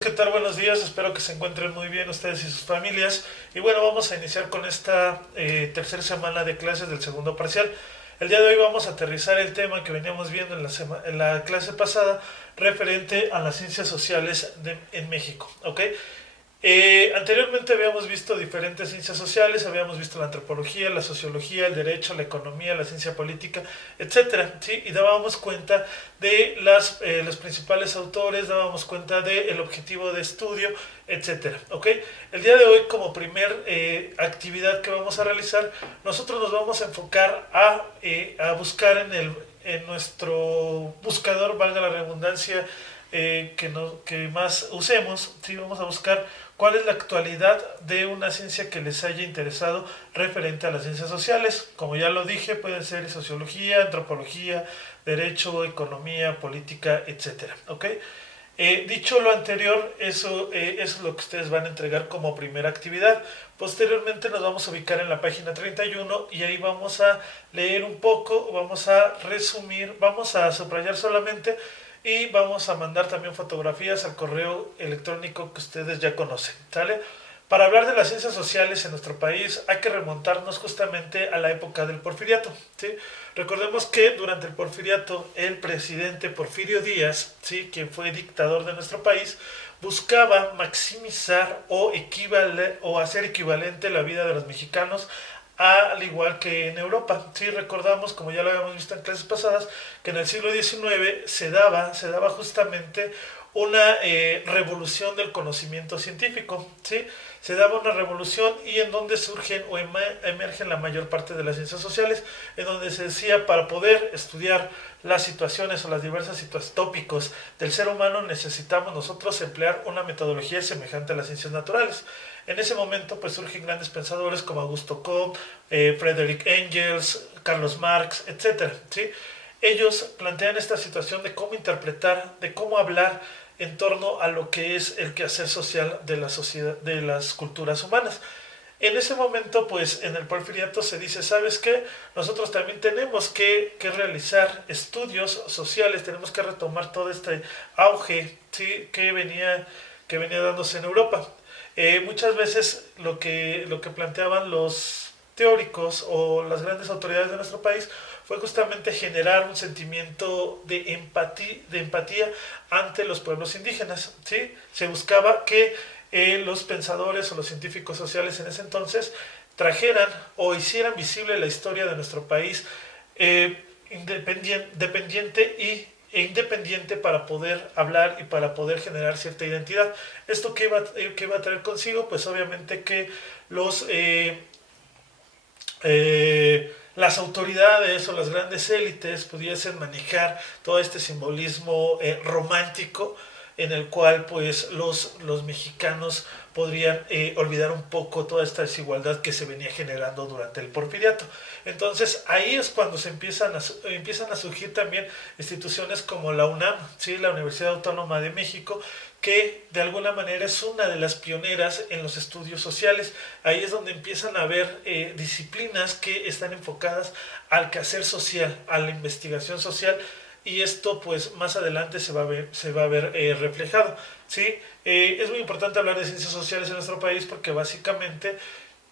¿Qué tal? Buenos días, espero que se encuentren muy bien ustedes y sus familias. Y bueno, vamos a iniciar con esta tercera semana de clases del segundo parcial. El día de hoy vamos a aterrizar el tema que veníamos viendo en la clase pasada referente a las ciencias sociales en México, ¿ok? Anteriormente habíamos visto diferentes ciencias sociales, habíamos visto la antropología, la sociología, el derecho, la economía, la ciencia política, etcétera, ¿sí? Y dábamos cuenta de los principales autores, dábamos cuenta del objetivo de estudio, etcétera, ¿ok? El día de hoy, como primer actividad que vamos a realizar, nosotros nos vamos a enfocar a buscar en nuestro buscador, valga la redundancia, que más usemos, ¿sí? Vamos a buscar cuál es la actualidad de una ciencia que les haya interesado referente a las ciencias sociales. Como ya lo dije, pueden ser sociología, antropología, derecho, economía, política, etcétera, ¿ok? Dicho lo anterior, eso es lo que ustedes van a entregar como primera actividad. Posteriormente nos vamos a ubicar en la página 31 y ahí vamos a leer un poco, vamos a resumir, vamos a subrayar solamente y vamos a mandar también fotografías al correo electrónico que ustedes ya conocen, ¿sale? Para hablar de las ciencias sociales en nuestro país hay que remontarnos justamente a la época del Porfiriato, ¿sí? Recordemos que durante el Porfiriato el presidente Porfirio Díaz, ¿sí?, quien fue dictador de nuestro país, buscaba maximizar o hacer equivalente la vida de los mexicanos al igual que en Europa. Sí, recordamos, como ya lo habíamos visto en clases pasadas, que en el siglo XIX se daba justamente una revolución del conocimiento científico, ¿sí? Se daba una revolución y en donde surgen o emergen la mayor parte de las ciencias sociales, en donde se decía para poder estudiar las situaciones o las diversas tópicos del ser humano necesitamos nosotros emplear una metodología semejante a las ciencias naturales. En ese momento pues surgen grandes pensadores como Augusto Comte, Friedrich Engels, Carlos Marx, etcétera, ¿sí? Ellos plantean esta situación de cómo interpretar, de cómo hablar en torno a lo que es el quehacer social de la sociedad, de las culturas humanas. En ese momento, pues en el Porfiriato se dice, ¿sabes qué? Nosotros también tenemos que realizar estudios sociales, tenemos que retomar todo este auge, ¿sí?, que venía dándose en Europa. Muchas veces lo que planteaban los teóricos o las grandes autoridades de nuestro país fue justamente generar un sentimiento de empatía ante los pueblos indígenas, ¿sí? Se buscaba que los pensadores o los científicos sociales en ese entonces trajeran o hicieran visible la historia de nuestro país dependiente e independiente para poder hablar y para poder generar cierta identidad. ¿Esto qué iba a traer consigo? Pues obviamente que las autoridades o las grandes élites pudiesen manejar todo este simbolismo romántico en el cual pues los mexicanos podrían olvidar un poco toda esta desigualdad que se venía generando durante el porfiriato. Entonces ahí es cuando empiezan a surgir también instituciones como la UNAM, ¿sí?, la Universidad Autónoma de México, que de alguna manera es una de las pioneras en los estudios sociales. Ahí es donde empiezan a haber disciplinas que están enfocadas al quehacer social, a la investigación social, y esto pues más adelante se va a ver reflejado, ¿sí? Es muy importante hablar de ciencias sociales en nuestro país porque básicamente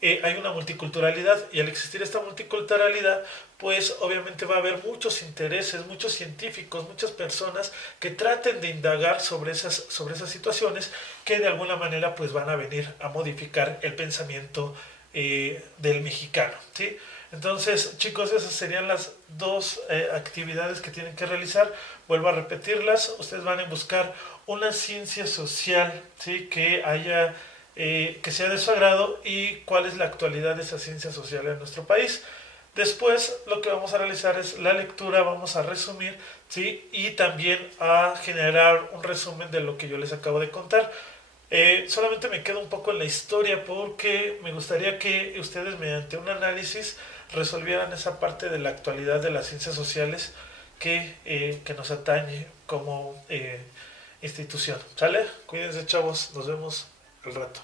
hay una multiculturalidad y al existir esta multiculturalidad pues obviamente va a haber muchos intereses, muchos científicos, muchas personas que traten de indagar sobre esas situaciones que de alguna manera pues van a venir a modificar el pensamiento del mexicano, ¿sí? Entonces, chicos, esas serían las dos actividades que tienen que realizar. Vuelvo a repetirlas. Ustedes van a buscar una ciencia social, ¿sí?, que sea de su agrado y cuál es la actualidad de esa ciencia social en nuestro país. Después, lo que vamos a realizar es la lectura, vamos a resumir, ¿sí?, y también a generar un resumen de lo que yo les acabo de contar. Solamente me quedo un poco en la historia porque me gustaría que ustedes mediante un análisis resolvieran esa parte de la actualidad de las ciencias sociales que nos atañe como institución. ¿Sale? Cuídense, chavos, nos vemos al rato.